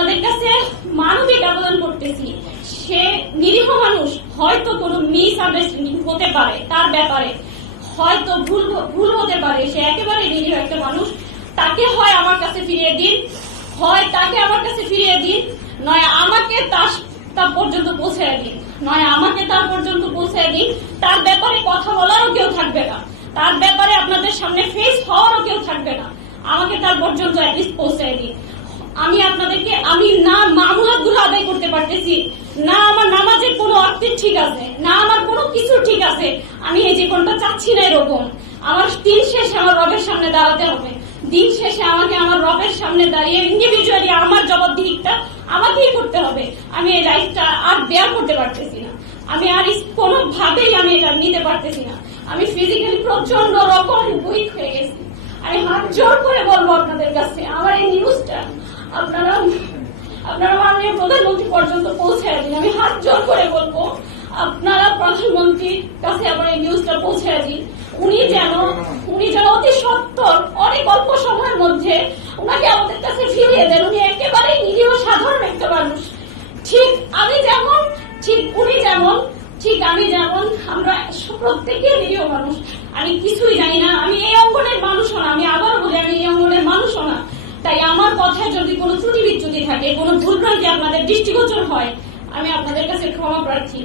আপনাদের কাছে মানবিক আবেদন করতেছি, সে নিরীহ মানুষ, হয়তো কোনো মিস আন্ডারস্ট্যান্ডিং হতে পারে, তার ব্যাপারে হয়তো ভুল হতে পারে, সে একেবারে নিরীহ একটা মানুষ। তাকে হয় আমার কাছে ফিরিয়ে দিন, হয় তাকে আমার কাছে ফিরিয়ে দিন, নয় আমাকে তার পর্যন্ত পৌঁছে দিন, নয় আমাকে তার পর্যন্ত পৌঁছে দিন। তার ব্যাপারে কথা বলারও কেউ থাকবে না, তার ব্যাপারে আপনাদের সামনে ফেস হওয়ারও কেউ থাকবে না। আমাকে তার পর্যন্ত অ্যাটলিস্ট পৌঁছে দিন। আমি আপনাদেরকে না মামুলাত গুলো আদায় করতে পারতেছি, না আমার নামাজের কোনো অর্থ ঠিক আছে, না আমার কোনো কিছু ঠিক আছে। আমি এই জীবনটা চাচ্ছি না এরকম। আমার দিন শেষে আমার রবের সামনে দাঁড়াতে হবে, দিন শেষে আমাকে আমার রবের সামনে দাঁড়িয়ে ইন্ডিভিজুয়ালি আমার জবাবদিহিটা আমাকেই করতে হবে। আমি এই লাইফটা আর বেয়ার করতে পারতেছি না, আমি আর কোনোভাবেই আমি এটা নিতে পারতেছি না। আমি ফিজিক্যালি প্রচন্ড রকম উইক হয়ে গেছি। আমি হাত জোর করে বলবো আপনাদের কাছে, আমার এই নিউজটা আপনারা মাননীয় প্রধানমন্ত্রী পর্যন্ত পৌঁছে দিন। আমি হাত জোর করে বলবো, আপনারা প্রধানমন্ত্রীর কাছে আমার এই নিউজটা পৌঁছে দিন। উনি যেন অতি সত্বর অনেক অল্প সময়ের মধ্যে ওনাকে আমাদের কাছে ফিরিয়ে দেন। উনি একেবারেই নিরীহ সাধারণ একটা মানুষ, ঠিক আমি যেমন, ঠিক উনি যেমন, ঠিক আমি যেমন, আমরা প্রত্যেকে নিরীহ মানুষ। আমি কিছুই জানি না, আমি এই অঙ্গনের মানুষও না, আমি আবারও বলি আমি এই অঙ্গনের মানুষও না। তাই আমার কথায় যদি কোনো ত্রুটি বিচ্যুতি থাকে, কোনো ভুলভ্রান্তি আপনাদের দৃষ্টিগোচর হয়, আমি আপনাদের কাছে ক্ষমা প্রার্থী।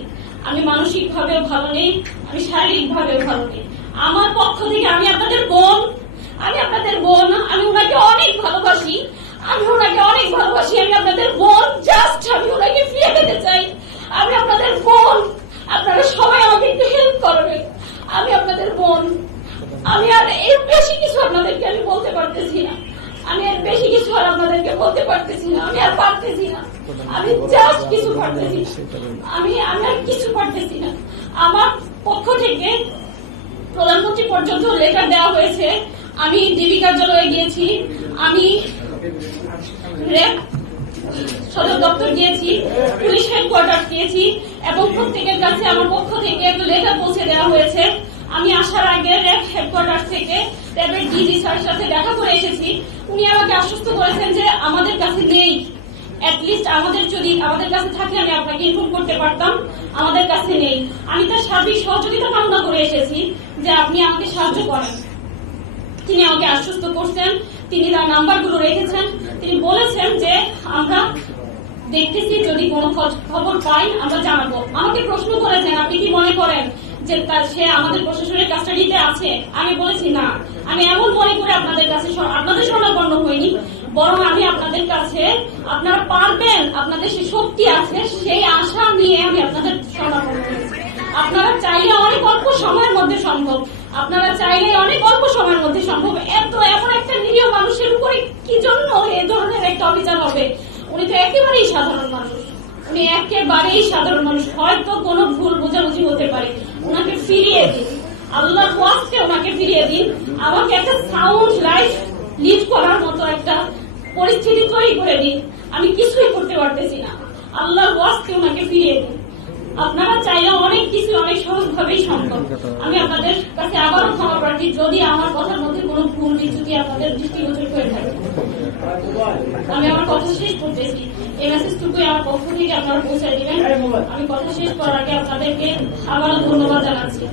আমি মানসিক ভাবেও ভালো নেই, আমি শারীরিক ভাবেও ভালো নেই। আমার পক্ষ থেকে আমি আপনাদের বোন, আমি ওনাকে অনেক ভালোবাসি, আমি আপনাদের বোন। জাস্ট আমি ওনাকে ফিরে পেতে চাই। আমি আপনাদের বোন, আপনারা সবাই আমাকে একটু হেল্প করবেন। আমি আপনাদের বোন। আমি আর এর বেশি কিছু আপনাদেরকে আমি বলতে পারতেছি না, আমি আর বেশি কিছু আর আপনাদেরকে বলতে পারতেছি না, আমি আর পারতেছি না, আমি জাস্ট কিছু পারতেছি না, আমি আর কিছু পারতেছি না। আমার পক্ষ থেকে প্রধানমন্ত্রী পর্যন্ত লেটার দেওয়া হয়েছে, আমি ডিবি কার্যালয়ে গিয়েছি, আমি র্যাব সদর দপ্তর গিয়েছি, পুলিশ হেডকোয়ার্টার গিয়েছি, এবং প্রত্যেকের কাছে আমার পক্ষ থেকে একটা লেটার পৌঁছে দেওয়া হয়েছে। আমি আসার আগে র্যাব হেডকোয়ার্টার থেকে র্যাবের ডিজি স্যারের সাথে দেখা করে এসেছি। উনি আমাকে আশ্বস্ত করেছেন যে আমাদের কাছে নেই, অ্যাটলিস্ট আমাদের কাছে থাকলে আমি আপনাকে ইনফর্ম করতে পারতাম, আমাদের কাছে নেই। আমি তার সার্বিক সহযোগিতা কামনা করে এসেছি যে আপনি আমাকে সাহায্য করেন। তিনি আমাকে আশ্বস্ত করছেন, তিনি তার নাম্বারগুলো রেখেছেন, তিনি বলেছেন যে আমরা দেখতেছি, যদি কোনো খবর পাই আমরা জানাবো। আমাকে প্রশ্ন করেছেন আপনি কি মনে করেন যে সে আমাদের প্রশাসনের কাস্টাডিতে আছে? আমি বলেছি না, আমি এমন মনে করে আপনাদের শরণাপন্ন হইনি, বরং আমি আপনাদের কাছে, আপনারা পারবেন, আপনাদের সে শক্তি আছে, সেই আশা নিয়ে আমি আপনাদের শরণাপন্ন হয়েছি। আপনারা চাইলে অনেক অল্প সময়ের মধ্যে সম্ভব, এমন একটা নিরীহ মানুষের উপরে কি জন্য এ ধরনের একটা অভিযান হবে? উনি তো একেবারেই সাধারণ মানুষ, হয়তো কোনো ভুল বোঝাবুঝি হতে পারে। ওনাকে ফিরিয়ে দিন, আল্লাহর ওয়াস্তে ওনাকে ফিরিয়ে দিন। আমাকে একটা সাউন্ড লাইফ লিড করার মতো একটা পরিস্থিতি তৈরি করে দিন। আমি কিছুই করতে পারতেছি না, আল্লাহর ওয়াস্তে ওনাকে ফিরিয়ে দিন। আপনারা চাইলে অনেক কিছু অনেক সহজ ভাবেই সম্ভব। আমি আপনাদের কাছে আবারও ক্ষমা প্রার্থী যদি আমার কথার মধ্যে কোনো ভুল বিচ্যুতি আপনাদের দৃষ্টিগোচর হয়ে থাকে। আমি আমার কথা শেষ করতেছি, এই মেসেজটুকুই আমার পক্ষ থেকে আপনারা পৌঁছে দিবেন। আমি কথা শেষ করার আগে আপনাদেরকে আবারও ধন্যবাদ জানাচ্ছি।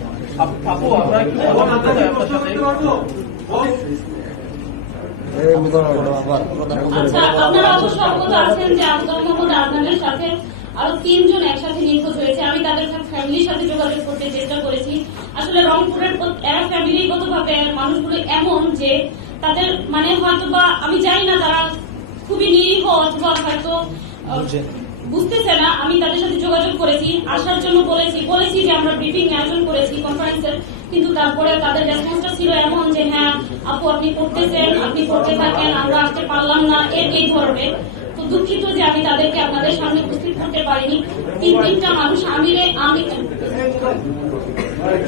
আচ্ছা, আপনারা অবশ্য অবগত আছেন যে আবদুল মোহাম্মদ আদনানের সাথে আরো 3 জন একসাথে নিখোঁজ হয়েছে। আমি তাদের ফ্যামিলির সাথে যোগাযোগ করতে চেষ্টা করেছি। আসলে রংপুরের এরা ফ্যামিলিগত ভাবে মানুষগুলো এমন যে তাদের হয়তো বা আমি জানি না, তারা খুবই নিরীহ অথবা হয়তো বুঝতেছে না। আমি তাদের সাথে যোগাযোগ করেছি, আসার জন্য বলেছি যে আমরা ব্রিফিং আয়োজন করেছি কনফারেন্সের, কিন্তু তারপরে তাদের রেসপন্সটা ছিল এমন যে হ্যাঁ আপু আপনি পড়তেছেন, আপনি পড়তে থাকেন, আমরা আসতে পারলাম না, এই ধরনের। তো দুঃখিত যে আমি তাদেরকে আপনাদের সামনে উপস্থিত করতে পারিনি। 3টা মানুষ, আমি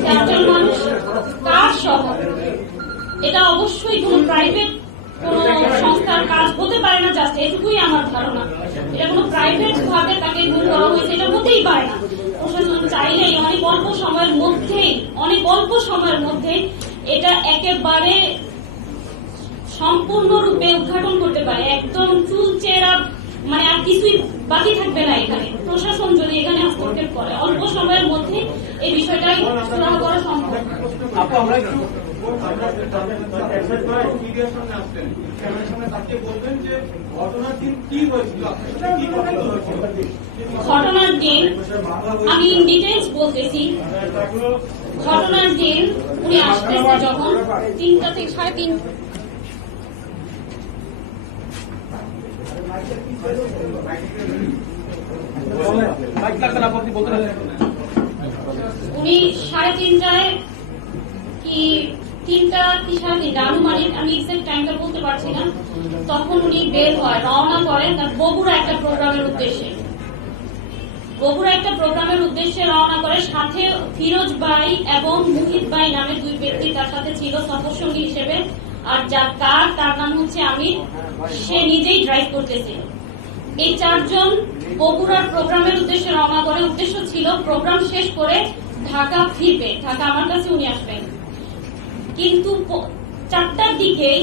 4জন মানুষ কার সহ, এটা অবশ্যই কোন প্রাইভেট কোন সংস্থার কাজ হতে পারে না। জাস্ট এটুকুই আমার ধারণা, এটা কোনো প্রাইভেট ভাবে তাকে গুম করা হয়েছে, এটা হতেই পারে না। প্রশাসন চাইলেই অনেক অল্প সময়ের মধ্যে এটা একেবারে সম্পূর্ণরূপে উদ্ঘাটন করতে পারে, একদম চুল চেরা কিছুই বাকি থাকবে না। এখানে প্রশাসন যদি এখানে হস্তক্ষেপ করে অল্প সময়ের মধ্যে এই বিষয়টাই সুরাহা করা সম্ভব। ঘটনার দিন আমি ডিটেলস বলতেছি। ঘটনার দিন উনি আসতেছে যখন 3টা থেকে 3:30। উনি 3:30টায় কি 3টা কি 3:30 আনুমানিক, আমি এক্সাক্ট টাইমটা বলতে পারছি না, তখন উনি বের হয়, রওনা করেন তার বগুড়া একটা প্রোগ্রামের উদ্দেশ্যে। বগুড়া একটা প্রোগ্রামের উদ্দেশ্যে রওনা করে, সাথে ফিরোজ ভাই এবং মুহিত ভাই নামে 2 ব্যক্তি তার সাথে ছিল সফরসঙ্গী হিসেবে। আর যার কার তার নাম হচ্ছে আমির, সে নিজেই ড্রাইভ করতেছিল। এই 4 জন বগুড়ার প্রোগ্রামের উদ্দেশ্যে রওনা করে। উদ্দেশ্য ছিল প্রোগ্রাম শেষ করে ঢাকা ফিরবে, ঢাকা আমার কাছে উনি আসবেন। কিন্তু 4টার দিকেই,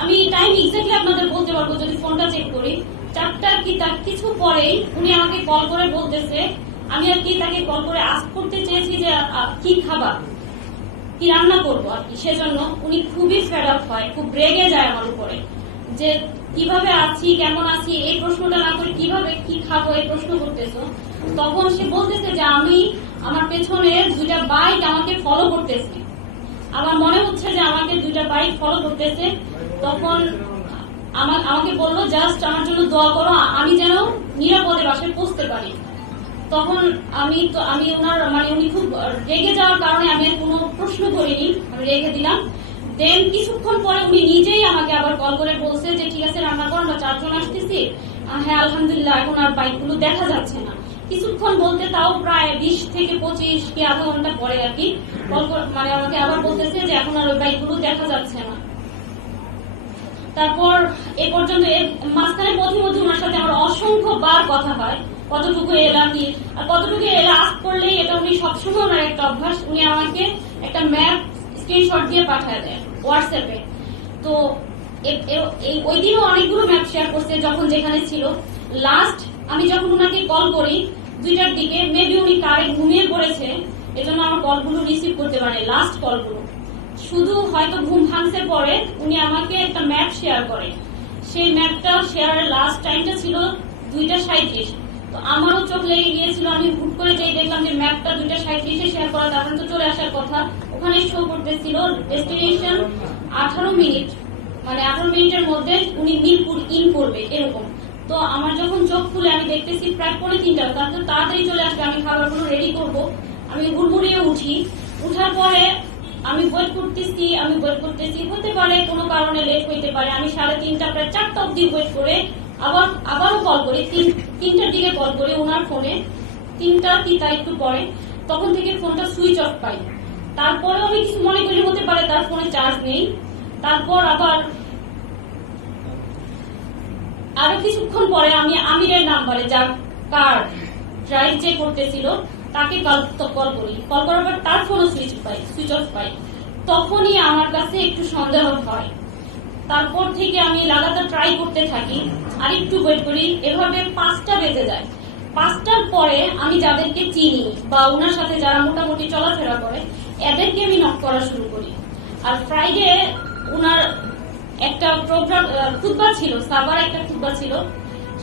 আমি টাইম এক্স্যাক্টলি আপনাদের বলতে পারবো যদি ফোনটা চেক করি, 4টার কি তার কিছু পরেই উনি আমাকে কল করে বলতেছে, আমি আর কি তাকে কল করে আস্ক করতে চেয়েছি যে কি খাবার, কি রান্না করবো আর কি। সেজন্য উনি খুবই ফেড আপ হয়, খুব রেগে যায় আমার উপরে, যে কিভাবে আছি, কেমন আছি, এই প্রশ্নটা না করে কিভাবে কি খাবো এই প্রশ্ন করতেছো। তখন সে বলতেছে যে আমি আমার পেছনে 2টা বাইক আমাকে ফলো করতেছে, আমার মনে হচ্ছে যে আমাকে 2টা বাইক ফলো করতেছে। তখন আমাকে বললো জাস্ট আমার জন্য দোয়া করো, আমি যেন নিরাপদে বাসায় পৌঁছতে পারি। তখন আমি ওনার উনি খুব রেগে যাওয়ার কারণে আমি আর কোনো প্রশ্ন করিনি, আমি রেখে দিলাম। দেন কিছুক্ষণ পরে উনি নিজেই আমাকে আবার কল করে বলছে যে ঠিক আছে রান্না করো, আমরা 4 জন আসতেছি। হ্যাঁ আলহামদুলিল্লাহ, এখন আর বাইকগুলো দেখা যাচ্ছে না। কিছুক্ষণ বলতে তাও প্রায় 20 থেকে 25 কি আধা ঘন্টা পরে আর কি আমাকে আবার বলতেছে যে এখন আর ওই বাইকগুলো দেখা যাচ্ছে না। তারপর এ পর্যন্ত মাঝখানে মধ্যে ওনার সাথে আমার অসংখ্য বার কথা হয়, কতটুকু এলাম কি আর কতটুকু এলা আস্ক করলেই, এটা উনি সবসময় ওনার একটা অভ্যাস, উনি আমাকে একটা ম্যাপ স্ক্রিনশট দিয়ে পাঠায় দেয় হোয়াটসঅ্যাপে। তো ওই দিনও অনেকগুলো ম্যাপ শেয়ার করছে যখন যেখানে ছিল। লাস্ট আমি যখন ওনাকে কল করি 2টার দিকে, মেবি উনি কারে ঘুমিয়ে পড়েছে, এজন্য আমার কলগুলো রিসিভ করতে পারে। লাস্ট কলগুলো শুধু হয়তো ঘুম ভাঙতে পরে উনি আমাকে একটা ম্যাপ শেয়ার করে, সেই ম্যাপটা শেয়ারের লাস্ট টাইমটা ছিল 2:37। তো আমারও চোখ লেগে গিয়েছিল, আমি হুট করে যেই দেখলাম যে ম্যাপটা 2:37 শেয়ার করা, তারপরে তো চলে আসার কথা। ওখানে শো করতেছিল ডেস্টিনেশন 18 মিনিট, মানে 18 মিনিটের মধ্যে উনি মিরপুর ইন করবে এরকম। তো আমার যখন চোখ খুলে আমি দেখতেছি প্রায় 2:45, তাহলে তাড়াতাড়ি চলে আসবে, আমি খাবারগুলো রেডি করব। আমি হুড়মুড়িয়ে উঠি, উঠার পরে আমি ওয়েট করতেছি, হতে পারে কোনো কারণে লেট হইতে পারে। আমি 3:30 প্রায় 4টা অব্দি ওয়েট করে আবারও কল করি, 3টার দিকে কল করি ওনার ফোনে, 3টা কি তার একটু পরে। তখন থেকে ফোনটা সুইচ অফ পাই। তারপরেও আমি কিছু মনে করি হতে পারে তার ফোনে চার্জ নেই। তারপর আরো কিছুক্ষণ পরে আমি আমিরের নাম্বারে, যার কার ড্রাইভ যে করতেছিল, তাকে কল করি। কল করার পর তার ফোনও সুইচ অফ পাই। তখনই আমার কাছে একটু সন্দেহ হয়। তারপর থেকে আমি লাগাতার ট্রাই করতে থাকি, আর একটু ওয়েট করি, এভাবে 5টা বেজে যায়। 5টার পরে আমি যাদেরকে চিনি বা ওনার সাথে যারা মোটামুটি চলাফেরা করে, এদেরকে আমি নক করা শুরু করি। আর ফ্রাইডে ওনার একটা প্রোগ্রাম খুতবা ছিল, সাবার একটা খুতবা ছিল,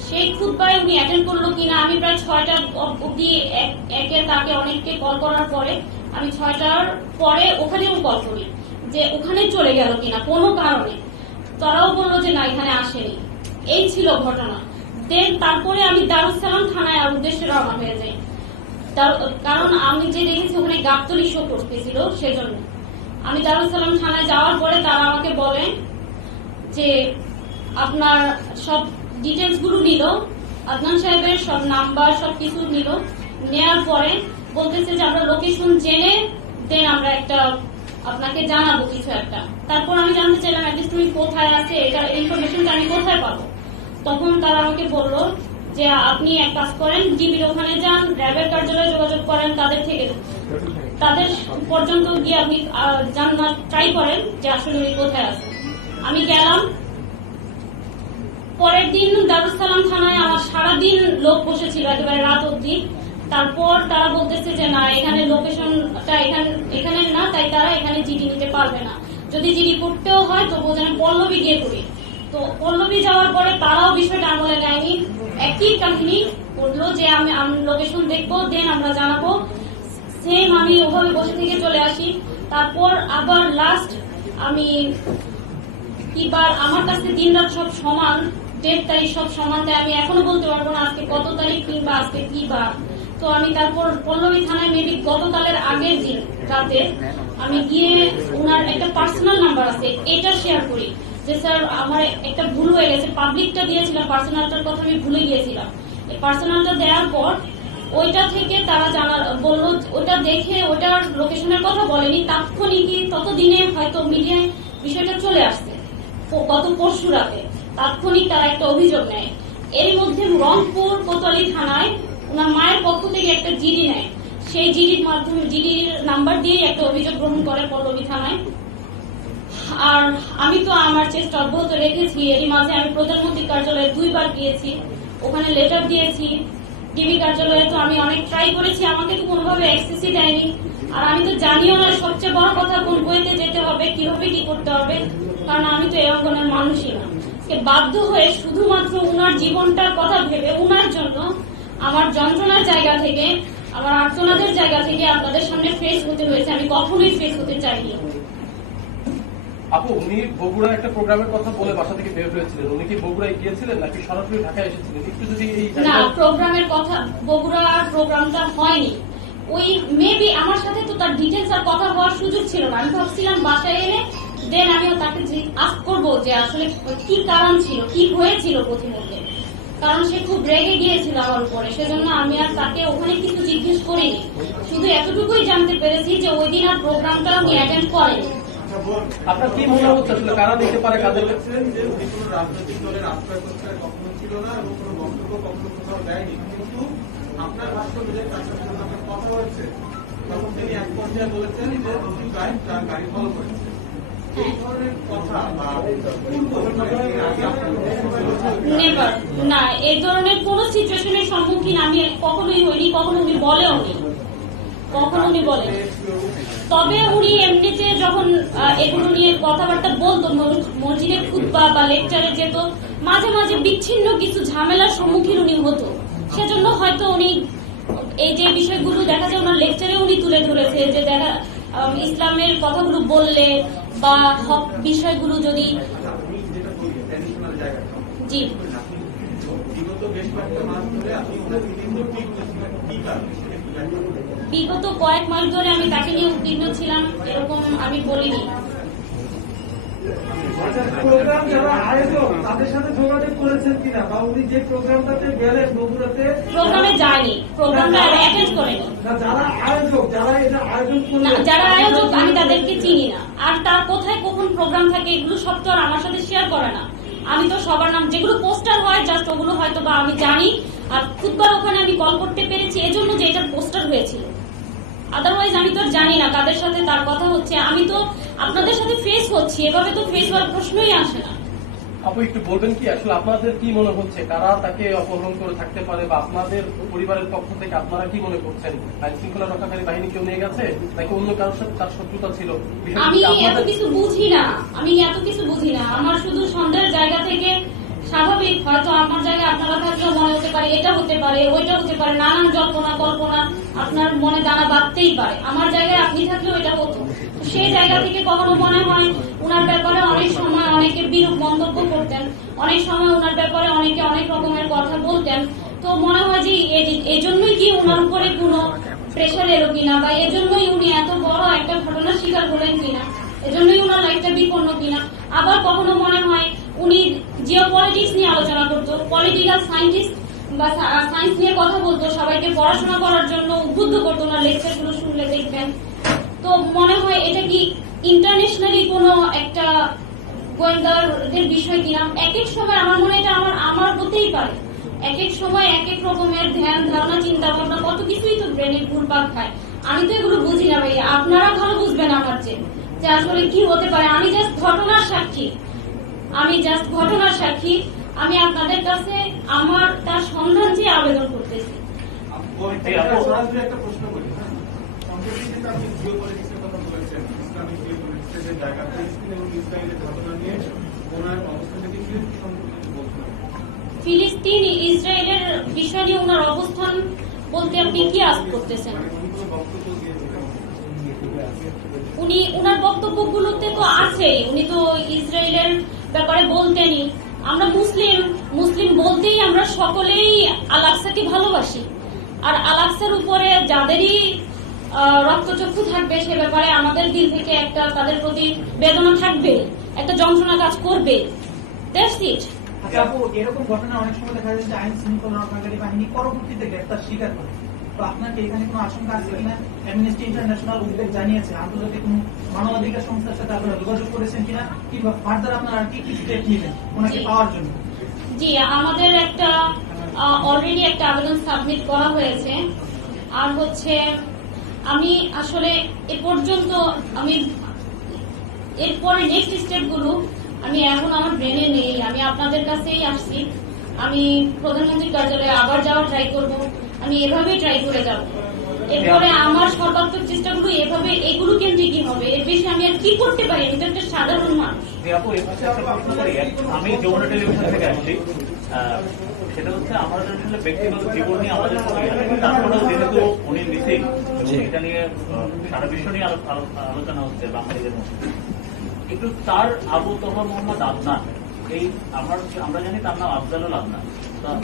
সেই খুতবায় উনি অ্যাটেন্ড করলো কিনা। আমি প্রায় 6টা অব্দি তাকে অনেককে কল করার পরে আমি 6টার পরে ওখানেও কল করি যে ওখানে চলে গেল কিনা কোনো কারণে। তারাও বললো যে না, এখানে আসেনি। এই ছিল ঘটনা। দেন তারপরে আমি দারুস সালাম থানায় উদ্দেশ্যে রওনা হয়ে যাই, কারণ আমি যে দেখেছি ওখানে গাবতলী শো করতেছিল, সেজন্য। আমি দারুস সালাম থানায় যাওয়ার পরে তারা আমাকে বলে যে আপনার সব ডিটেলস গুলো নিল, আদনান সাহেবের সব নাম্বার সবকিছু নিল। নেওয়ার পরে বলতেছে যে আমরা লোকেশন জেনে দেন আমরা একটা আপনাকে জানাবো কিছু একটা। তারপর আমি জানতে চাইলাম অ্যাটলিস্ট তুমি কোথায় আছে, এটা ইনফরমেশনটা আমি কোথায় পাবো। তখন তারা আমাকে বললো যে আপনি এক কাজ করেন, ডিবির ওখানে যান, র্যাবের কার্যালয়ে যোগাযোগ করেন, তাদের পর্যন্ত গিয়ে আপনি জানার ট্রাই করেন যে আসলে উনি কোথায় আছে। আমি গেলাম। পরের দিন দারুস সালাম থানায় আমার সারাদিন তারপর তারা বলতেছে যে না, এখানে লোকেশনটা এখানে না, তাই তারা এখানে জিডি নিতে পারবে না। যদি জিডি করতেও হয় তো বোঝানো পল্লবী গিয়ে করি। তো পল্লবী যাওয়ার পরে তারাও বিষয়টা আমলে নেয়নি, একই কাহিনী বললো যে আমি লোকেশন দেখবো, দেন আমরা জানাবো। সেম আমি ওভাবে বসে থেকে চলে আসি। তারপর আবার লাস্ট আমি কিবার আমার কাছে দিন রাত সব সমান, ডেট তারিখ সব সমান, তাই আমি এখনো বলতে পারবো না আজকে কত তারিখ কিংবা আজকে কি বার। তো আমি তারপর পল্লবী থানায় মেবি গতকালের আগের দিন রাতে আমি গিয়ে ওনার একটা পার্সোনাল নাম্বার আছে, এটা শেয়ার করি যে স্যার আমার একটা ভুল হয়ে গেছে, পাবলিকটা দিয়েছিলাম, পার্সোনালটার কথা আমি ভুলে গিয়েছিলাম। এই পার্সোনালটা দেওয়ার পর ওইটা থেকে তারা বললো, ওটা দেখে ওটার লোকেশনের কথা বলেনি, তাৎক্ষণিকই ততদিনে হয়তো মিডিয়ায় বিষয়টা চলে আসছে গত পরশু রাতে, তাৎক্ষণিক তারা একটা অভিযোগ নেয়। এর মধ্যে রংপুর কোতোয়ালি থানায় ওনার মায়ের পক্ষ থেকে একটা জিডি নেয়, সেই জিডির মাধ্যমে জিডির নাম্বার দিয়ে একটা অভিযোগ গ্রহণ করে পল্লবী থানায়। আর আমি তো আমার চেষ্টা অব্যাহত রেখেছি। এরই মাঝে আমি প্রধানমন্ত্রী কার্যালয়ে 2 বার গিয়েছি, ওখানে লেটার দিয়েছি। ডিবি কার্যালয়ে তো আমি অনেক ট্রাই করেছি, আমাকে তো কোনোভাবে অ্যাক্সেসই দেয়নি। আর আমি তো জানিও না সবচেয়ে বড় কথা কোন বইতে যেতে হবে, কিভাবে কি করতে হবে, কারণ আমি তো এই অঙ্গনের মানুষই না। বাধ্য হয়ে শুধুমাত্র উনার জীবনটার কথা ভেবে উনার জন্য আমার যন্ত্রণার জায়গা থেকে, আমার আর্তনাদের জায়গা থেকে আপনাদের সামনে ফেস হতে হয়েছে। আমি কখনোই ফেস হতে চাইনি। আপু, উনি বগুড়া একটা প্রোগ্রামের কথা বলে বাসা থেকে বের হয়েছিলেন, উনি কি বগুড়ায় গিয়েছিলেন নাকি সরাসরি ঢাকায় এসেছিলেন? একটু যদি না, প্রোগ্রামের কথা, বগুড়ার প্রোগ্রামটা হয়নি। ওই মেবি আমার সাথে তো তার ডিটেলস আর কথা হওয়ার সুযোগ ছিল না। আমি ভাবছিলাম বাসায় এনে দেন আমিও তাকে আস্ক করবো যে আসলে কি কারণ ছিল, কি হয়েছিল প্রতিমধ্যে, কারণ সে খুব রেগে গিয়েছিল আমার উপরে। সেজন্য আমি আর তাকে ওখানে কিছু জিজ্ঞেস করিনি, শুধু এতটুকুই জানতে পেরেছি যে ওই দিন আর প্রোগ্রামটা উনি অ্যাটেন্ড করেনি। আপনার কি মনে হচ্ছে আসলে কারা দিতে পারে কাদের? যে উনি কোনো রাজনৈতিক দলের আশ্রয় প্রশ্রয় কখনো ছিল না এবং কোনো বক্তব্য কখনো কোথাও দেয়নি, কিন্তু আপনার ভাষ্য অনুযায়ী তার সাথে যখন আপনার কথা হয়েছে তখন তিনি এক পর্যায়ে বলেছেন যে দুটি বাইক তার গাড়ি ফলো করেছে। এই ধরনের কথা বা নেভার, না, এই ধরনের কোন সিচুয়েশনের সম্মুখীন আমি কখনোই হইনি, কখনো উনি বলেও নি, কখনো উনি বলেন। তবে উনি এমনিতে যখন এগুলো নিয়ে কথাবার্তা বলতো, মসজিদে খুতবা বা লেকচারে যেত, মাঝে মাঝে বিচ্ছিন্ন কিছু ঝামেলার সম্মুখীন উনি হতো। সেজন্য হয়তো উনি এই যে বিষয়গুলো দেখা যায় ওনার লেকচারে উনি তুলে ধরেছে, যে দেখা ইসলামের কথাগুলো বললে বা হক বিষয়গুলো যদি জি বিগত বেশ কয়েকটা মাস ধরে আপনি ওনাকে কিন্তু ঠিক কি কারণে বিগত কয়েক মাস ধরে আমি তাকে নিয়ে উদ্বিগ্ন ছিলাম, এরকম আমি বলিনি। প্রোগ্রাম যারা আয়োজক তাদের সাথে যোগাযোগ করেছেন কিনা, বা উনি যে প্রোগ্রামটাতে গেলেন বগুড়াতে প্রোগ্রামে যায়নি, প্রোগ্রামটা অ্যাটেন্ড করেনি। যারা আয়োজক, যারা এটা আয়োজন না, করলেন, যারা আয়োজক আমি তাদেরকে চিনি না। আর তার কোথায় কখন প্রোগ্রাম থাকে এগুলো সব তো আর আমার সাথে শেয়ার করে না। আমি তো সবার নাম, যেগুলো পোস্টার হয় জাস্ট ওগুলো হয়তো বা আমি জানি, আর খুদবার ওখানে আমি কল করতে পেরেছি এজন্য যে এটা পোস্টার হয়েছিল। আদারওয়াইজ আমি তো জানি না কাদের সাথে তার কথা হচ্ছে। আমি তো আপনাদের সাথে ফেস হচ্ছি, এভাবে তো ফেস হওয়ার প্রশ্নই আসে না। আপু, একটু বলবেন কি আসলে আপনাদের কি মনে হচ্ছে, কারা তাকে অপহরণ করে থাকতে পারে, বা আপনাদের পরিবারের পক্ষ থেকে আপনারা কি মনে করছেন? আইন শৃঙ্খলা রক্ষাকারী বাহিনী কেউ নিয়ে গেছে নাকি অন্য কারোর সাথে তার শত্রুতা ছিল? আমি এত কিছু বুঝি না, আমার শুধু সন্দেহের জায়গা থেকে স্বাভাবিক, হয়তো আমার জায়গায় আপনারা থাকলেও মনে হতে পারে এটা হতে পারে, ওইটা হতে পারে, নানান জল্পনা কল্পনা আপনার মনে দানা বাঁধতেই পারে। আমার জায়গায় আপনি থাকলেও এটা হতো। সেই জায়গা থেকে কখনো মনে হয় উনার ব্যাপারে অনেক সময় অনেকে বিরূপ মন্তব্য করতেন, অনেক সময় উনার ব্যাপারে অনেকে অনেক রকমের কথা বলতেন। তো মনে হয় যে এজন্যই কি উনার উপরে কোনো প্রেশার এলো কিনা, বা এজন্যই উনি এত বড় একটা ঘটনার শিকার হলেন কিনা, এজন্যই উনার লাইফটা বিপন্ন কিনা। আবার কখনো মনে হয় উনি জিও পলিটিক্স নিয়ে আলোচনা করতো, পলিটিক্যাল সায়েন্টিস্ট বা সায়েন্স নিয়ে কথা বলতো, সবাইকে পড়াশোনা করার জন্য উদ্বুদ্ধ করতো না, লেকচার গুলো শুনলে দেখবেন। তো মনে হয় এটা কি ইন্টারন্যাশনালি কোনো একটা গোয়েন্দাদের বিষয় কিনা। এক এক সময় আমার মনে হয় এটা আমার হতেই পারে, এক এক সময় এক এক রকমের ধ্যান ধারণা চিন্তা ভাবনা কত কিছুই তো ব্রেনে ঘুরপাক খায়। আমি তো এগুলো বুঝি না ভাইয়া, আপনারা ভালো বুঝবেন আমার চেয়ে যে আসলে কি হতে পারে। আমি জাস্ট ঘটনার সাক্ষী, আমি আপনাদের কাছে আমার তার সন্ধান চেয়ে আবেদন করতেছি। সরাসরি একটা প্রশ্ন করি, হ্যাঁ? সম্প্রতি কিন্তু আপনি জিওপলিটিক্সের কথা বলেছেন, ইসলামিক জিওপলিটিক্সের যে জায়গা, ফিলিস্তিন এবং ইসরায়েলের ঘটনা নিয়ে ওনার অবস্থাটাকে কি সম্পর্কে বলতে হবে? ফিলিস্তিন ইসরায়েলের বিষয় নিয়ে ওনার অবস্থান বলতে আপনি কি আস করতেছেন? মানে উনি কোনো বক্তব্য দিয়েছিলেন? উনি ওনার বক্তব্যগুলোতে তো আছেই, উনি তো ইসরায়েলের ব্যাপারে বলতেনই। আমরা মুসলিম বলতেই আমরা সকলেই আল আকসাকে ভালোবাসি, আর আল আকসার উপরে যাদেরই রক্তচক্ষু থাকবে সে ব্যাপারে আমাদের দিল থেকে একটা তাদের প্রতি বেদনা থাকবে, একটা যন্ত্রণা কাজ করবে। That's it. আচ্ছা আপু, এরকম ঘটনা অনেক সময় দেখা যায় যে আইন শৃঙ্খলা রক্ষাকারী বাহিনী পরবর্তীতে গ্রেপ্তার স্বীকার করে। তো আপনার কি এখানে কোনো আশঙ্কা আছে কিনা? অ্যামনেস্টি ইন্টারন্যাশনাল উদ্বেগ জানিয়েছে, আন্তর্জাতিক কোনো মানবাধিকার সংস্থার সাথে আপনারা যোগাযোগ করেছেন কিনা, কিংবা ফার্দার আপনারা আর কি স্টেপ নিবেন ওনাকে পাওয়ার জন্য? জি, আমাদের একটা অলরেডি একটা আবেদন সাবমিট করা হয়েছে। আর হচ্ছে আমি আসলে এ পর্যন্ত আমি এরপরে নেক্সট স্টেপগুলো আমি এখন আমার ব্রেনে নেই। আমি আপনাদের কাছেই আসছি, আমি প্রধানমন্ত্রীর কার্যালয়ে আবার যাওয়ার ট্রাই করব, আমি এভাবেই ট্রাই করে যাব। এরপরে আমার সর্বাত্মক চেষ্টাগুলো এভাবে এগুলো কেন্দ্রিকই হবে, এর বেশি আমি আর কি করতে পারি? আমি তো একটা সাধারণ মানুষ। আপু এই পাশে একটা প্রশ্ন করি। আমি যমুনা টেলিভিশন থেকে আসছি। সেটা হচ্ছে আমাদের আসলে ব্যক্তিগত জীবন নিয়ে আমাদের তারপরেও যেহেতু উনি মিসিং এবং এটা নিয়ে সারা বিশ্ব নিয়ে আলোচনা হচ্ছে বাঙালিদের মধ্যে, একটু তার আবু তহর মোহাম্মদ আদনান, এই আমরা জানি তার নাম আফজালুল আদনান,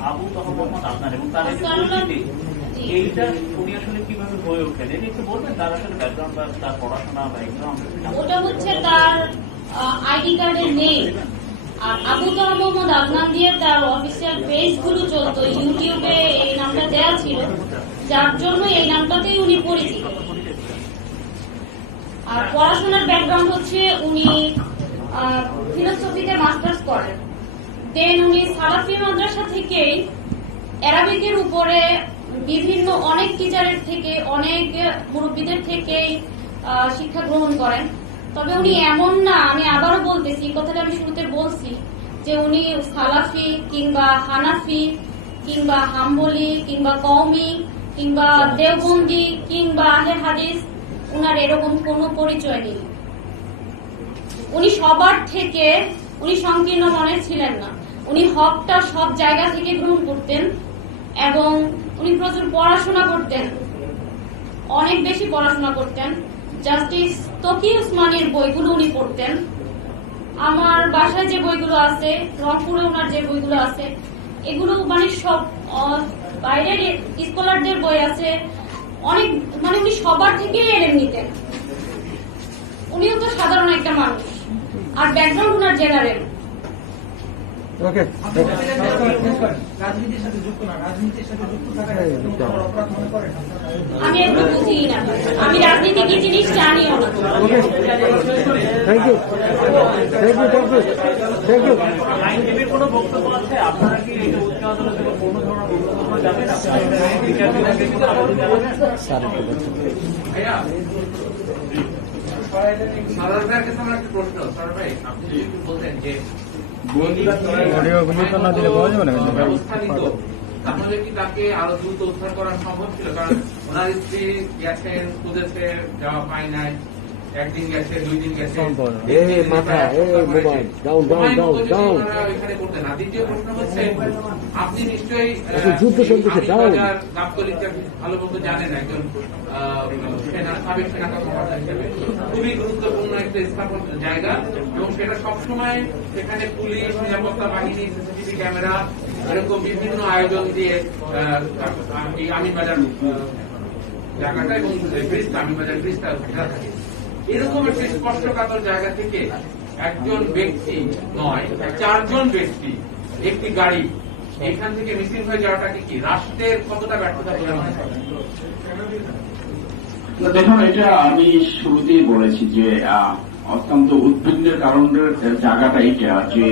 আবু তহর মোহাম্মদ আদনান এবং তার এই যে পরিচিতি, এইটা উনি আসলে কিভাবে হয়ে ওঠেন এটা একটু বলবেন? তার আসলে ব্যাকগ্রাউন্ড বা তার পড়াশোনা বা এগুলো আমরা একটু জানতে চাই। ওটা হচ্ছে তার আইডি কার্ডের নেই। আর আবু তহর মোহাম্মদ আদনান দিয়ে তার অফিসিয়াল পেজ গুলো চলতো, ইউটিউবে এই নামটা দেওয়া ছিল, যার জন্য এই নামটাতেই উনি পরিচিত। আর পড়াশোনার ব্যাকগ্রাউন্ড হচ্ছে উনি ফিলোসফিতে মাস্টার্স করেন, দেন উনি সালাফি মাদ্রাসা থেকে অ্যারাবিকের উপরে বিভিন্ন অনেক টিচারের থেকে অনেক মুরব্বীদের থেকে শিক্ষা গ্রহণ করেন। তবে উনি এমন না, আমি আবারও বলতেছি, কথাটা আমি শুরুতে বলছি যে উনি সালাফি কিংবা হানাফি কিংবা হাম্বলি কিংবা কওমি কিংবা দেওবন্দি কিংবা আহলে হাদিস, উনার এরকম কোনো পরিচয় নেই। উনি সবার থেকে উনি সংকীর্ণ মনে ছিলেন না, উনি হকটা সব জায়গা থেকে গ্রহণ করতেন এবং উনি প্রচুর পড়াশোনা করতেন, অনেক বেশি পড়াশোনা করতেন। জাস্টিস তকি উসমানের বইগুলো উনি পড়তেন। আমার বাসায় যে বইগুলো আছে, রংপুরে ওনার যে বইগুলো আছে, এগুলো মানে সব বাইরের স্কলারদের বই আছে অনেক, মানে উনি সবার থেকে এলেন নিতেন। উনিও তো সাধারণ একটা মানুষ, আর ব্যাকগ্রাউন্ড ওনার জেনারেল। রাজনীতির সাথে যুক্ত না, রাজনীতির সাথে যুক্ত থাকার অপরাধ মনে করেন? আমি একটু বুঝি না, আমি রাজনীতি কি জিনিস জানিও না। আইনজীবীর কোনো বক্তব্য আছে? আপনারা কি এই যে উচ্চ আদালতে কোনো ধরনের বক্তব্য যাবেন? বিচার বিভাগের কোনো আবেদন জানাবেন? ভাইয়া, সালার ভাইয়ের কাছে আমার একটা প্রশ্ন। সালার ভাই, আপনি যদি একটু বলতেন যে ব্যবস্থা নিত, তাহলে কি তাকে আরো দ্রুত উদ্ধার করা সম্ভব ছিল? কারণ ওনার স্ত্রী গেছেন, খুঁজেছে, যাওয়া পায় নাই, একদিন গেছে, 2 দিন গেছে। দ্বিতীয় প্রশ্ন হচ্ছে, আপনি নিশ্চয়ই গাবতলীতে ভালো মতো জানেন, একজন সাবেক সেনা কর্মকর্তা হিসেবে খুবই গুরুত্বপূর্ণ একটা স্থাপন জায়গা, এবং সেটা সবসময় সেখানে পুলিশ, নিরাপত্তা বাহিনী, সিসিটিভি ক্যামেরা এরকম বিভিন্ন আয়োজন দিয়ে এই আমিনবাজার জায়গাটা এবং ব্রিজটা, আমিনবাজার ব্রিজটা ঘেরা থাকে। এরকম একটা স্পষ্টকাতর জায়গা থেকে একজন ব্যক্তি নয়, 4 জন ব্যক্তি একটি গাড়ি এখান থেকে মিসিং হয়ে যাওয়াটাকে কি রাষ্ট্রের কতটা ব্যর্থতা বলে মনে করেন? দেখুন, এটা আমি শুরুতেই বলেছি যে অত্যন্ত উদ্বিগ্নের কারণের জায়গাটা এটা যে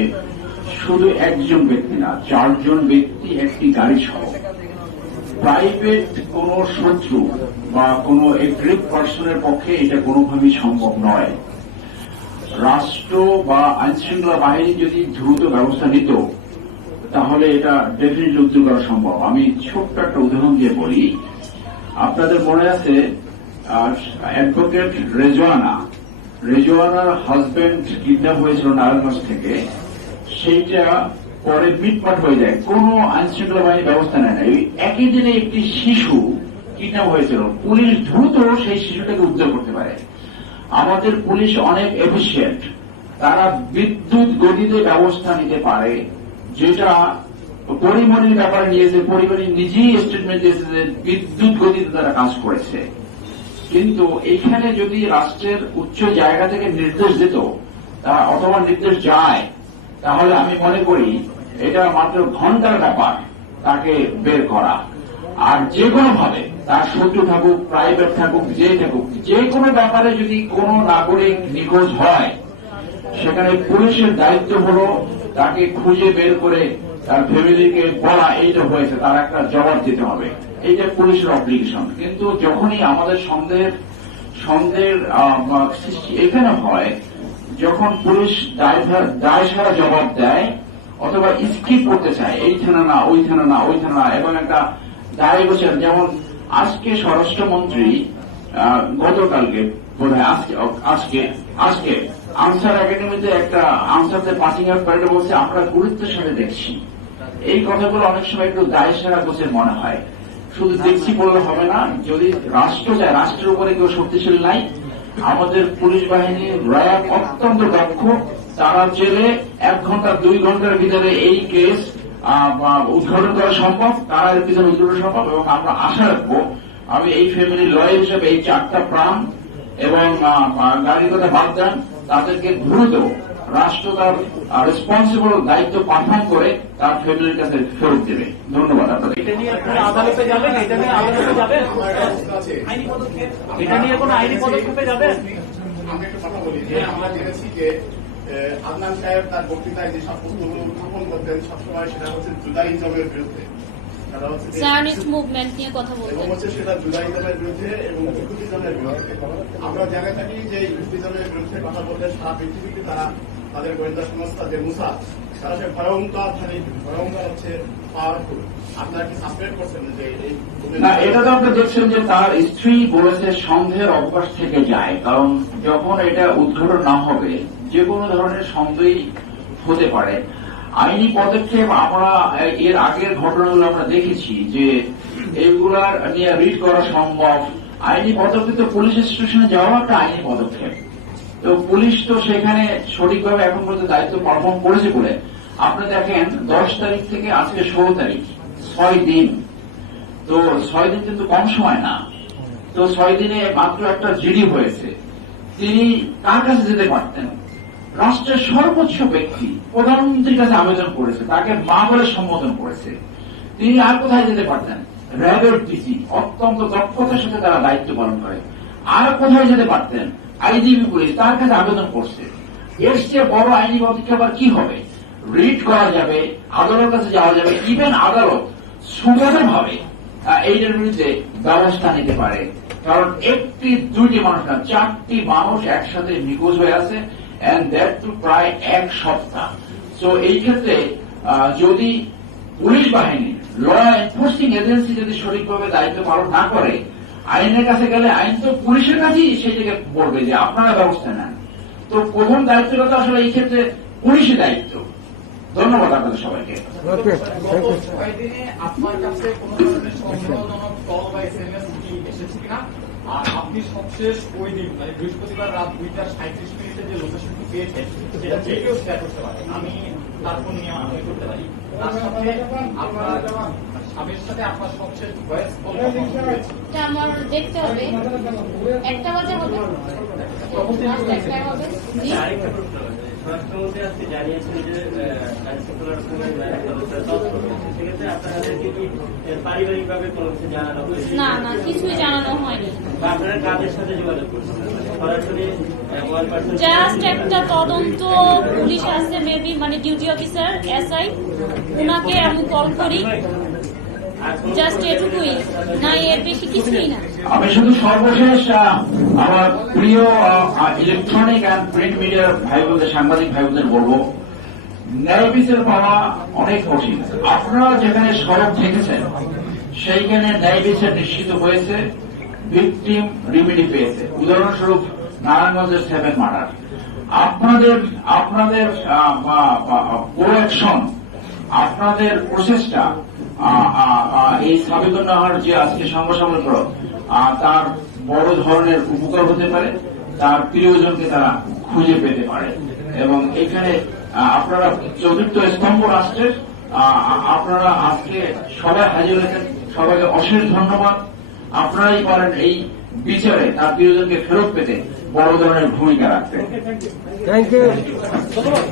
শুধু একজন ব্যক্তি না, 4 জন ব্যক্তি একটি গাড়ি সহ। প্রাইভেট কোন শত্রু বা কোন এগ্রিভ পার্সনের পক্ষে এটা কোনোভাবেই সম্ভব নয়। রাষ্ট্র বা আইনশৃঙ্খলা বাহিনী যদি দ্রুত ব্যবস্থা নিত তাহলে এটা ডেফিনেটলি উদ্ধার করা সম্ভব। আমি ছোট্ট একটা উদাহরণ দিয়ে বলি, আপনাদের মনে আছে অ্যাডভোকেট রেজওয়ানার হাজবেন্ড কিডন্যাপ হয়েছিল নারায়ণগঞ্জ থেকে, সেইটা পরে মিটমাট হয়ে যায়, কোনো আইনশৃঙ্খলা বাহিনী ব্যবস্থা নেয় না। এই একই দিনে একটি শিশু কিডন্যাপ হয়েছিল, পুলিশ দ্রুত সেই শিশুটাকে উদ্ধার করতে পারে। আমাদের পুলিশ অনেক এফিসিয়েন্ট, তারা বিদ্যুৎ গতিতে ব্যবস্থা নিতে পারে, যেটা পরিমণির ব্যাপারে নিয়েছে। পরিমণি নিজেই স্টেটমেন্ট দিয়েছে যে বিদ্যুৎ গতিতে তারা কাজ করেছে। কিন্তু এইখানে যদি রাষ্ট্রের উচ্চ জায়গা থেকে নির্দেশ দিত অথবা নির্দেশ যায়, তাহলে আমি মনে করি এটা মাত্র ঘন্টার ব্যাপার তাকে বের করা। আর যে কোনো ভাবে তার শত্রু থাকুক, প্রাইভেট থাকুক, যে কোনো ব্যাপারে যদি কোনো নাগরিক নিখোঁজ হয়, সেখানে পুলিশের দায়িত্ব হলো তাকে খুঁজে বের করে তার ফ্যামিলিকে বলা এইটা হয়েছে, তার একটা জবাব দিতে হবে, এইটা পুলিশের অব্লিগেশন। কিন্তু যখনই আমাদের সন্দেহের সৃষ্টি এখানে হয়, যখন পুলিশ দায় সারা জবাব দেয় অথবা স্কিপ করতে চায়, এই থানা না ওই থানা না ওই থানা না, এবং একটা দায় গোছের, যেমন আজকে স্বরাষ্ট্রমন্ত্রী গতকালকে বোধহয় আজকে আনসার একাডেমিতে একটা আনসারদের পাসিং আউট প্যারেডে বলছে আমরা গুরুত্বের সাথে দেখছি। এই কথাগুলো অনেক সময় একটু দায় সারা গোছের মনে হয়। শুধু দেখছি বললে হবে না, যদি রাষ্ট্র চায়, রাষ্ট্রের উপরে কেউ শক্তিশালী নাই। আমাদের পুলিশ বাহিনী র্যাব অত্যন্ত দক্ষ, তারা জেলে 1 ঘন্টা 2 ঘন্টার ভিতরে এই কেস উদ্ঘাটন করা সম্ভব, তারা এর পিছনে উদ্ঘাটন সম্ভব। এবং আমরা আশা রাখবো, আমি এই ফ্যামিলি লয়ার হিসেবে এই 4টা প্রাণ এবং গাড়ির কথা বাদ দেন, তাদেরকে দ্রুত রাষ্ট্র তার রেসপন্সিবল দায়িত্ব পালন করে তার ফ্যামিলির কাছে ফেরত দেবে। ধন্যবাদ আপনাদের। এটা নিয়ে আপনারা আদালতে যাবেন? এটা নিয়ে আদালতে যাবেন? এটা নিয়ে কোনো আইনি পদক্ষেপে যাবেন? আমি একটু কথা বলি যে আমরা জেনেছি যে আদনান সাহেব তার বক্তৃতায় যে সব বক্তব্য উত্থাপন করতেন সবসময় সেটা হচ্ছে জুদাইজমের বিরুদ্ধে, জার্নিস্ট মুভমেন্ট নিয়ে কথা এবং বলতেন। হচ্ছে সেটা জুদাইজমের বিরুদ্ধে এবং ইহুদিজমের বিরুদ্ধে। আমরা জায়গা থাকি যে ইহুদিজমের বিরুদ্ধে কথা বলতে সারা পৃথিবীতে তাদের গোয়েন্দা সংস্থা যে মুসাদ, তারা সে ভয়ঙ্কর হচ্ছে পাওয়ারফুল। আপনারা কি সাসপেক্ট করছেন যে এই না, এটা তো আপনি দেখছেন যে তার স্ত্রী বলেছে সন্দেহের অবকাশ থেকে যায়, কারণ যখন এটা উদ্ঘাটন না হবে যে কোনো ধরনের সন্দেহ হতে পারে। আইনি পদক্ষেপ আমরা এর আগের ঘটনাগুলো আমরা দেখেছি যে এইগুলার নিয়ে রিড করা সম্ভব। আইনি পদক্ষেপ তো পুলিশ স্টেশনে যাওয়া একটা আইনি পদক্ষেপ, তো পুলিশ তো সেখানে সঠিকভাবে এখন পর্যন্ত দায়িত্ব পালন করেছে বলে। আপনি দেখেন 10 তারিখ থেকে আজকে 16 তারিখ, 6 দিন। তো 6 দিন কিন্তু কম সময় না। তো 6 দিনে মাত্র একটা জিডি হয়েছে। তিনি কার কাছে যেতে পারতেন? রাষ্ট্রের সর্বোচ্চ ব্যক্তি প্রধানমন্ত্রীর কাছে আবেদন করেছে, তাকে মা বলে সম্বোধন করেছে। তিনি আর কোথায় যেতে পারতেন? র্যাবের ডিসি অত্যন্ত দক্ষতার সাথে তারা দায়িত্ব পালন করে। আর কোথায় যেতে পারতেন? আইজিপি পুলিশ তার কাছে আবেদন করছে। এর চেয়ে বড় আইনি পদক্ষেপ আর কি হবে? রিট করা যাবে, আদালতের কাছে যাওয়া যাবে, ইভেন আদালত সুগমভাবে এইটার বিরুদ্ধে ব্যবস্থা নিতে পারে। কারণ একটি 2টি মানুষ না, 4টি মানুষ একসাথে নিখোঁজ হয়ে আছে, and that to প্রায় 1 সপ্তাহ। তো এই ক্ষেত্রে যদি পুলিশ বাহিনী, ল এনফোর্সিং এজেন্সি যদি সঠিকভাবে দায়িত্ব পালন না করে, আইনের কাছে গেলে আইন তো পুলিশের কাছেই সেই জায়গায় বলবে যে আপনারা ব্যবস্থা নেন। তো প্রথম দায়িত্বটা তো আসলে এই ক্ষেত্রে পুলিশের দায়িত্ব। ধন্যবাদ আপনাদের সবাইকে। গত 6 দিনে আপনার কাছে কোনো ধরনের সন্দেহজনক কল বা SMS এসেছে কিনা? আর আপনি সবশেষ ওই দিন মানে বৃহস্পতিবার রাত 2:37 যে লোকেশনটি পেয়েছেন সেটা যে কেউ শেয়ার করতে পারে, আমি তার ফোন নিয়ে আমি করতে পারি। তার সাথে আপনার স্বামীর সাথে আপনার সবশেষ ভয়েস কল এটা আমার দেখতে হবে। 1টা বাজে হবে, 1টায় হবে। জি, স্বরাষ্ট্রমন্ত্রী আজকে জানিয়েছেন যে আইনশৃঙ্খলা সেক্ষেত্রে আপনাদেরকে কি পারিবারিকভাবে কোনো কিছু জানানো হয়েছে? না কিছুই জানানো হয়নি। বা আপনারা কাদের সাথে যোগাযোগ করছেন? সরাসরি জাস্ট একটা তদন্ত পুলিশ আছে মেবি, মানে ডিউটি অফিসার SI, উনাকে আমি কল করি, জাস্ট এটুকুই, না এর বেশি কিছুই না। আমি শুধু সর্বশেষ আমার প্রিয় ইলেকট্রনিক অ্যান্ড প্রিন্ট মিডিয়ার ভাই বোনদের, সাংবাদিক ভাই বোনদের বলবো, ন্যায় বিচার পাওয়া অনেক কঠিন। আপনারা যেখানে সড়ক থেকেছেন সেইখানে ন্যায় বিচার নিশ্চিত হয়েছে, ভিকটিম রিমিডি পেয়েছে। উদাহরণস্বরূপ নারায়ণগঞ্জের 7 মার্ডার। আপনাদের প্রোঅ্যাকশন, আপনাদের প্রচেষ্টা এই সাবিকুন্নাহার যে আজকে সংবাদ তার বড় ধরনের উপকার হতে পারে, তার প্রিয়জনকে তারা খুঁজে পেতে পারে। এবং এখানে আপনারা চতুর্থ স্তম্ভ রাষ্ট্রের আপনারা আজকে সবাই হাজির হয়েছেন, সবাইকে অশেষ ধন্যবাদ। আপনারাই পারেন এই বিচারে তার প্রিয়জনকে ফেরত পেতে বড় ধরনের ভূমিকা রাখতে। ধন্যবাদ।